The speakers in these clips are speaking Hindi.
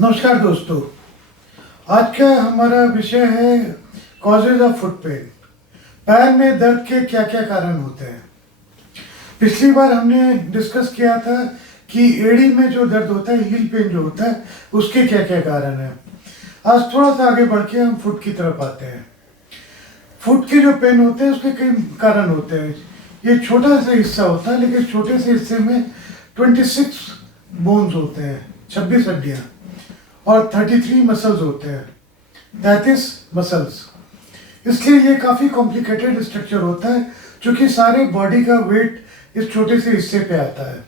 नमस्कार दोस्तों। आज का हमारा विषय है कॉजेज ऑफ फुट पेन। पैर में दर्द के क्या क्या कारण होते हैं। पिछली बार हमने डिस्कस किया था कि एड़ी में जो दर्द होता है, हील पेन जो होता है, उसके क्या क्या कारण हैं। आज थोड़ा सा आगे बढ़ के हम फुट की तरफ आते हैं। फुट के जो पेन होते हैं उसके कई कारण होते हैं। ये छोटा सा हिस्सा होता है, लेकिन छोटे से हिस्से में 26 बोन्स होते हैं, 26 हड्डियाँ, और 33 मसल्स होते हैं, 33 मसल्स। इसलिए ये काफ़ी कॉम्प्लिकेटेड स्ट्रक्चर होता है, क्योंकि सारे बॉडी का वेट इस छोटे से हिस्से पे आता है।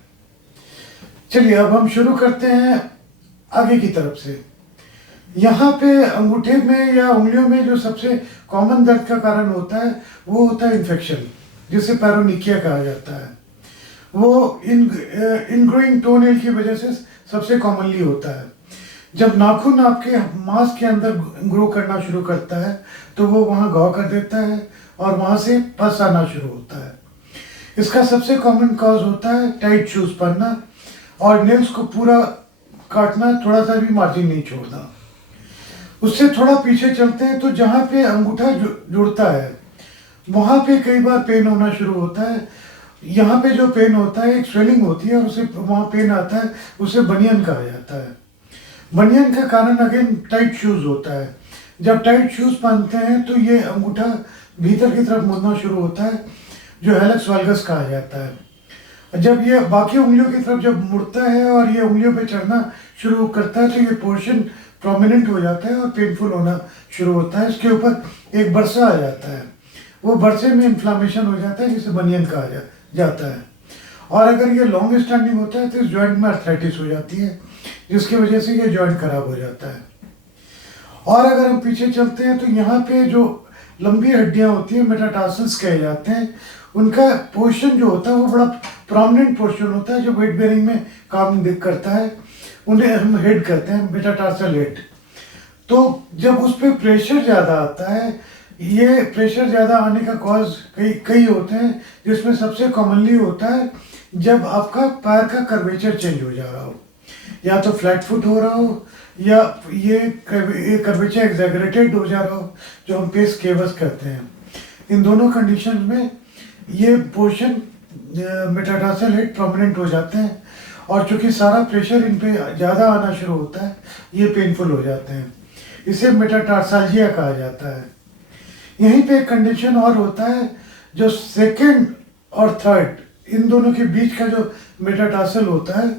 चलिए अब हम शुरू करते हैं आगे की तरफ से। यहाँ पे अंगूठे में या उंगलियों में जो सबसे कॉमन दर्द का कारण होता है वो होता है इन्फेक्शन, जिसे पैरोनिकिया कहा जाता है। वो इनग्रोइंग टोनेल की वजह से सबसे कॉमनली होता है। जब नाखून आपके मांस के अंदर ग्रो करना शुरू करता है तो वो वहाँ घाव कर देता है और वहाँ से पस आना शुरू होता है। इसका सबसे कॉमन कॉज होता है टाइट शूज पहनना और नेल्स को पूरा काटना, थोड़ा सा भी मार्जिन नहीं छोड़ना। उससे थोड़ा पीछे चलते हैं तो जहाँ पे अंगूठा जुड़ता है वहाँ पे कई बार पेन होना शुरू होता है। यहाँ पे जो पेन होता है, एक स्वेलिंग होती है और उसे वहाँ पेन आता है, उसे बनियन कहा जाता है। बनियन का कारण अगेन टाइट शूज होता है। जब टाइट शूज पहनते हैं तो ये अंगूठा भीतर की तरफ मुड़ना शुरू होता है, जो हेलक्स वाल्गस कहा जाता है। जब ये बाकी उंगलियों की तरफ जब मुड़ता है और ये उंगलियों पे चढ़ना शुरू करता है तो ये पोर्शन प्रोमिनेंट हो जाता है और पेनफुल होना शुरू होता है। इसके ऊपर एक बरसा आ जाता है, वो बरसे में इन्फ्लामेशन हो जाता है, जिसे बनियन कहा जाता है। और अगर ये लॉन्ग स्टैंडिंग होता है तो इस जॉइंट में अर्थराइटिस हो जाती है, जिसकी वजह से ये जॉइंट खराब हो जाता है। और अगर हम पीछे चलते हैं तो यहाँ पे जो लंबी हड्डियाँ होती हैं, मेटाटार्सल्स कहे जाते हैं, उनका पोर्शन जो होता है वो बड़ा प्रोमिनेंट पोर्शन होता है, जो वेट बेयरिंग में काम करता है। उन्हें हम हेड कहते हैं, मेटाटार्सल हेड। तो जब उस पर प्रेशर ज़्यादा आता है, ये प्रेशर ज़्यादा आने का कॉज कई होते हैं, जिसमें सबसे कॉमनली होता है जब आपका पैर का कर्वेचर चेंज हो जा रहा हो, या तो फ्लैट फुट हो रहा हो या ये कर्वेचर एग्जैगरेटेड हो जा रहा हो, जो हम पेस केवस कहते हैं। इन दोनों कंडीशन में ये पोर्शन मेटाटार्सल हेड प्रोमिनेंट हो जाते हैं, और चूंकि सारा प्रेशर इन पे ज़्यादा आना शुरू होता है, ये पेनफुल हो जाते हैं। इसे मेटाटार्साल्जिया कहा जाता है। यहीं पे एक कंडीशन और होता है, जो सेकंड और थर्ड इन दोनों के बीच का जो मेटाटार्सल होता है,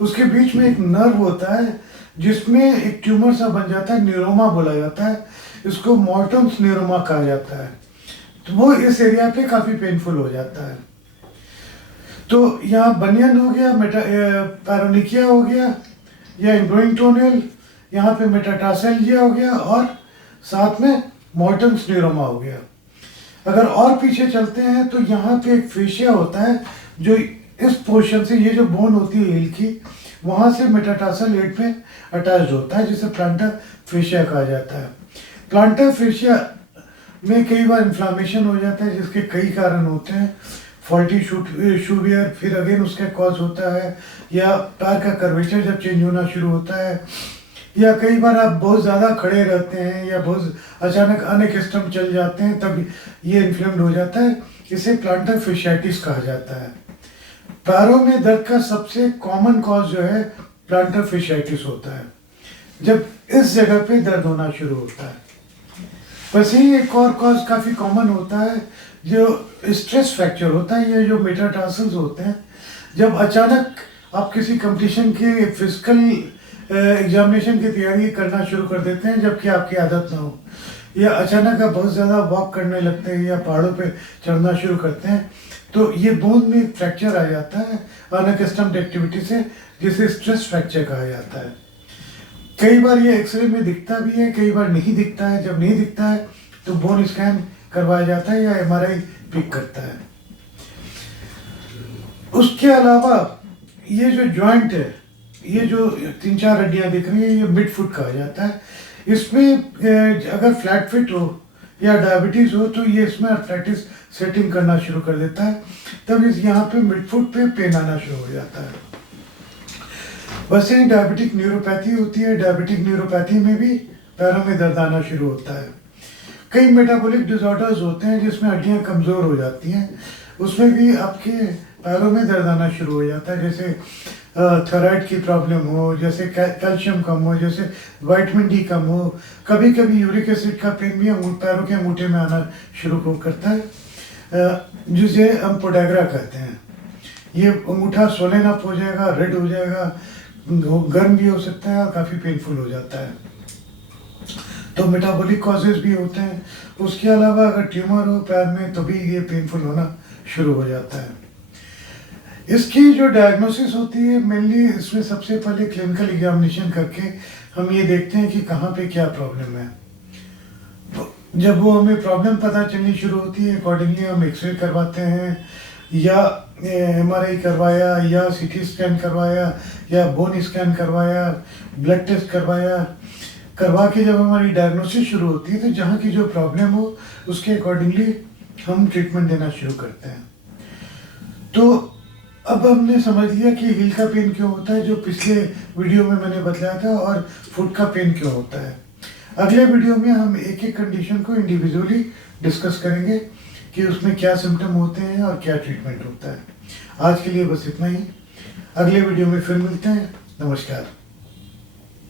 उसके बीच में एक नर्व होता है जिसमें एक ट्यूमर सा बन जाता है, न्यूरोमा बोला जाता है। इसको मॉर्टन्स न्यूरोमा कहा जाता है। तो वो इस एरिया पे काफ़ी पेनफुल हो जाता है। तो यहाँ बनियन हो गया, पैरोनिकिया हो गया, या इनग्रोइंग टोनेल, यहाँ पे मेटाटार्सल्जिया हो गया, और साथ में मॉर्टन्स न्यूरोमा हो गया। अगर और पीछे चलते हैं तो यहाँ पे एक फेशिया होता है, जो इस पोर्शन से, ये जो बोन होती है हील की, वहाँ से मेटाटार्सल हेड पे अटैच्ड होता है, जिसे प्लांटर फेशिया कहा जाता है। प्लांटर फेशिया में कई बार इन्फ्लामेशन हो जाता है, जिसके कई कारण होते हैं। फॉल्टी शू वियर, फिर अगेन उसका कॉज होता है, या पैर का कर्वेचर जब चेंज होना शुरू होता है, या कई बार आप बहुत ज़्यादा खड़े रहते हैं या बहुत अचानक अनएक्स्टम चल जाते हैं, तब ये इन्फ्लेम्ड हो जाता है। इसे प्लांटर फेशियाइटिस कहा जाता है। पैरों में दर्द का सबसे कॉमन कॉज जो है प्लांटर फेशियाइटिस होता है, जब इस जगह पे दर्द होना शुरू होता है। वैसे ही एक और कॉज काफ़ी कॉमन होता है, जो स्ट्रेस फ्रैक्चर होता है। ये जो मेटाटार्सल्स होते हैं, जब अचानक आप किसी कंपटीशन के फिजिकल एग्जामिनेशन की तैयारी करना शुरू कर देते हैं, जबकि आपकी आदत ना हो, या अचानक आप बहुत ज़्यादा वॉक करने लगते हैं या पहाड़ों पे चढ़ना शुरू करते हैं, तो ये बोन में फ्रैक्चर आ जाता है अनएक्स्टम्ड एक्टिविटी से, जिसे स्ट्रेस फ्रैक्चर कहा जाता है। कई बार ये एक्सरे में दिखता भी है, कई बार नहीं दिखता है। जब नहीं दिखता है तो बोन स्कैन करवाया जाता है या एमआरआई पिक करता है। उसके अलावा ये जो जॉइंट है, ये जो 3-4 हड्डियाँ दिख रही है, ये मिड फुट कहा जाता है। इसमें अगर फ्लैट फिट हो या डायबिटीज हो तो ये इसमें अर्थराइटिस सेटिंग करना शुरू कर देता है। तब इस यहाँ पे मिड फुट पे पेन आना शुरू हो जाता है। वैसे ही डायबिटिक न्यूरोपैथी होती है। डायबिटिक न्यूरोपैथी में भी पैरों में दर्द आना शुरू होता है। कई मेटाबॉलिक डिसऑर्डर्स होते हैं जिसमें हड्डियां कमज़ोर हो जाती हैं, उसमें भी आपके पैरों में दर्द आना शुरू हो जाता है। जैसे थायराइड की प्रॉब्लम हो, जैसे कैल्शियम कम हो, जैसे विटामिन डी कम हो, कभी कभी यूरिक एसिड का पेन भी पैरों के अंगूठे में आना शुरू करता है, जिसे हम पोडाग्रा कहते हैं। ये अंगूठा स्वोलन अप हो जाएगा, रेड हो जाएगा, गर्म भी हो सकता है और काफ़ी पेनफुल हो जाता है। तो मेटाबॉलिक कॉजेज भी होते हैं। उसके अलावा अगर ट्यूमर हो पैर में तो भी ये पेनफुल होना शुरू हो जाता है। इसकी जो डायग्नोसिस होती है मेनली इसमें सबसे पहले क्लिनिकल एग्जामिनेशन करके हम ये देखते हैं कि कहाँ पे क्या प्रॉब्लम है। तो जब वो हमें प्रॉब्लम पता चलनी शुरू होती है अकॉर्डिंगली हम एक्सरे करवाते हैं या MRI करवाया या CT स्कैन करवाया या बोन स्कैन करवाया, ब्लड टेस्ट करवा के जब हमारी डायग्नोसिस शुरू होती है तो जहाँ की जो प्रॉब्लम हो उसके अकॉर्डिंगली हम ट्रीटमेंट देना शुरू करते हैं। तो अब हमने समझ लिया कि हिल का पेन क्यों होता है, जो पिछले वीडियो में मैंने बताया था, और फुट का पेन क्यों होता है। अगले वीडियो में हम एक एक कंडीशन को इंडिविजुअली डिस्कस करेंगे कि उसमें क्या सिम्टम होते हैं और क्या ट्रीटमेंट होता है। आज के लिए बस इतना ही। अगले वीडियो में फिर मिलते हैं। नमस्कार।